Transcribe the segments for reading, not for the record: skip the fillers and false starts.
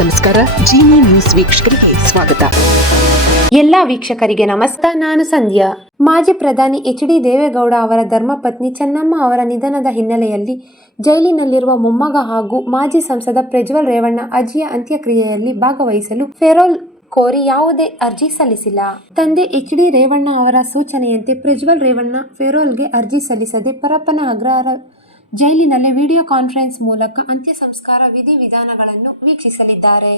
ನಮಸ್ಕಾರ. ಜೀನಿ ನ್ಯೂಸ್ ವೀಕ್ಷಕರಿಗೆ ಸ್ವಾಗತ. ಎಲ್ಲ ವೀಕ್ಷಕರಿಗೆ ನಮಸ್ಕಾರ. ನಾನು ಸಂಧ್ಯಾ. ಮಾಜಿ ಪ್ರಧಾನಿ ಎಚ್.ಡಿ. ದೇವೇಗೌಡ ಅವರ ಧರ್ಮಪತ್ನಿ ಚೆನ್ನಮ್ಮ ಅವರ ನಿಧನದ ಹಿನ್ನೆಲೆಯಲ್ಲಿ ಜೈಲಿನಲ್ಲಿರುವ ಮೊಮ್ಮಗ ಹಾಗೂ ಮಾಜಿ ಸಂಸದ ಪ್ರಜ್ವಲ್ ರೇವಣ್ಣ ಅಜ್ಜಿಯ ಅಂತ್ಯಕ್ರಿಯೆಯಲ್ಲಿ ಭಾಗವಹಿಸಲು ಫೆರೋಲ್ ಕೋರಿ ಯಾವುದೇ ಅರ್ಜಿ ಸಲ್ಲಿಸಿಲ್ಲ. ತಂದೆ ಎಚ್.ಡಿ. ರೇವಣ್ಣ ಅವರ ಸೂಚನೆಯಂತೆ ಪ್ರಜ್ವಲ್ ರೇವಣ್ಣ ಫೆರೋಲ್ಗೆ ಅರ್ಜಿ ಸಲ್ಲಿಸದೆ ಪರಪ್ಪನ ಅಗ್ರಹಾರ ಜೈಲಿನಲ್ಲೇ ವಿಡಿಯೋ ಕಾನ್ಫರೆನ್ಸ್ ಮೂಲಕ ಅಂತ್ಯ ಸಂಸ್ಕಾರ ವಿಧಿವಿಧಾನಗಳನ್ನು ವೀಕ್ಷಿಸಲಿದ್ದಾರೆ.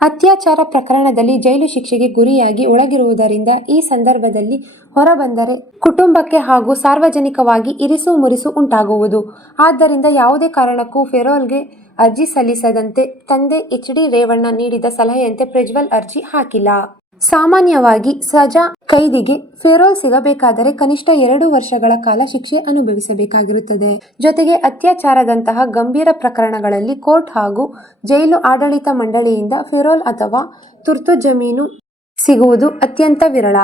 ಅತ್ಯಾಚಾರ ಪ್ರಕರಣದಲ್ಲಿ ಜೈಲು ಶಿಕ್ಷೆಗೆ ಗುರಿಯಾಗಿ ಒಳಗಿರುವುದರಿಂದ ಈ ಸಂದರ್ಭದಲ್ಲಿ ಹೊರಬಂದರೆ ಕುಟುಂಬಕ್ಕೆ ಹಾಗೂ ಸಾರ್ವಜನಿಕವಾಗಿ ಇರಿಸು ಮುರಿಸು ಉಂಟಾಗುವುದು. ಆದ್ದರಿಂದ ಯಾವುದೇ ಕಾರಣಕ್ಕೂ ಫೆರೋಲ್ಗೆ ಅರ್ಜಿ ಸಲ್ಲಿಸದಂತೆ ತಂದೆ ಎಚ್.ಡಿ. ರೇವಣ್ಣ ನೀಡಿದ ಸಲಹೆಯಂತೆ ಪ್ರಜ್ವಲ್ ಅರ್ಜಿ ಹಾಕಿಲ್ಲ. ಸಾಮಾನ್ಯವಾಗಿ ಸಜಾ ಕೈದಿಗೆ ಫೆರೋಲ್ ಸಿಗಬೇಕಾದರೆ ಕನಿಷ್ಠ 2 ವರ್ಷಗಳ ಕಾಲ ಶಿಕ್ಷೆ ಅನುಭವಿಸಬೇಕಾಗಿರುತ್ತದೆ. ಜೊತೆಗೆ ಅತ್ಯಾಚಾರದಂತಹ ಗಂಭೀರ ಪ್ರಕರಣಗಳಲ್ಲಿ ಕೋರ್ಟ್ ಹಾಗೂ ಜೈಲು ಆಡಳಿತ ಮಂಡಳಿಯಿಂದ ಫೆರೋಲ್ ಅಥವಾ ತುರ್ತು ಜಾಮೀನು ಸಿಗುವುದು ಅತ್ಯಂತ ವಿರಳ.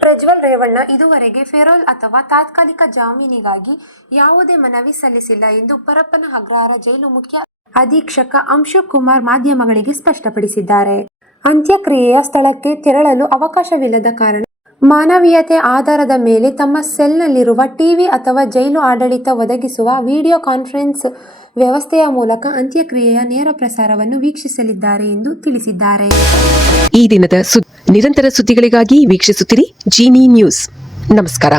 ಪ್ರಜ್ವಲ್ ರೇವಣ್ಣ ಇದುವರೆಗೆ ಫೆರೋಲ್ ಅಥವಾ ತಾತ್ಕಾಲಿಕ ಜಾಮೀನಿಗಾಗಿ ಯಾವುದೇ ಮನವಿ ಸಲ್ಲಿಸಿಲ್ಲ ಎಂದು ಪರಪ್ಪನ ಅಗ್ರಹಾರ ಜೈಲು ಮುಖ್ಯ ಅಧೀಕ್ಷಕ ಅಂಶುಕುಮಾರ್ ಮಾಧ್ಯಮಗಳಿಗೆ ಸ್ಪಷ್ಟಪಡಿಸಿದ್ದಾರೆ. ಅಂತ್ಯಕ್ರಿಯೆಯ ಸ್ಥಳಕ್ಕೆ ತೆರಳಲು ಅವಕಾಶವಿಲ್ಲದ ಕಾರಣ ಮಾನವೀಯತೆ ಆಧಾರದ ಮೇಲೆ ತಮ್ಮ ಸೆಲ್ನಲ್ಲಿರುವ ಟಿವಿ ಅಥವಾ ಜೈಲು ಆಡಳಿತ ಒದಗಿಸುವ ವಿಡಿಯೋ ಕಾನ್ಫರೆನ್ಸ್ ವ್ಯವಸ್ಥೆಯ ಮೂಲಕ ಅಂತ್ಯಕ್ರಿಯೆಯ ನೇರ ಪ್ರಸಾರವನ್ನು ವೀಕ್ಷಿಸಲಿದ್ದಾರೆ ಎಂದು ತಿಳಿಸಿದ್ದಾರೆ. ಈ ದಿನದ ನಿರಂತರ ಸುದ್ದಿಗಳಿಗಾಗಿ ವೀಕ್ಷಿಸುತ್ತಿರಿ ಜೀನಿ ನ್ಯೂಸ್. ನಮಸ್ಕಾರ.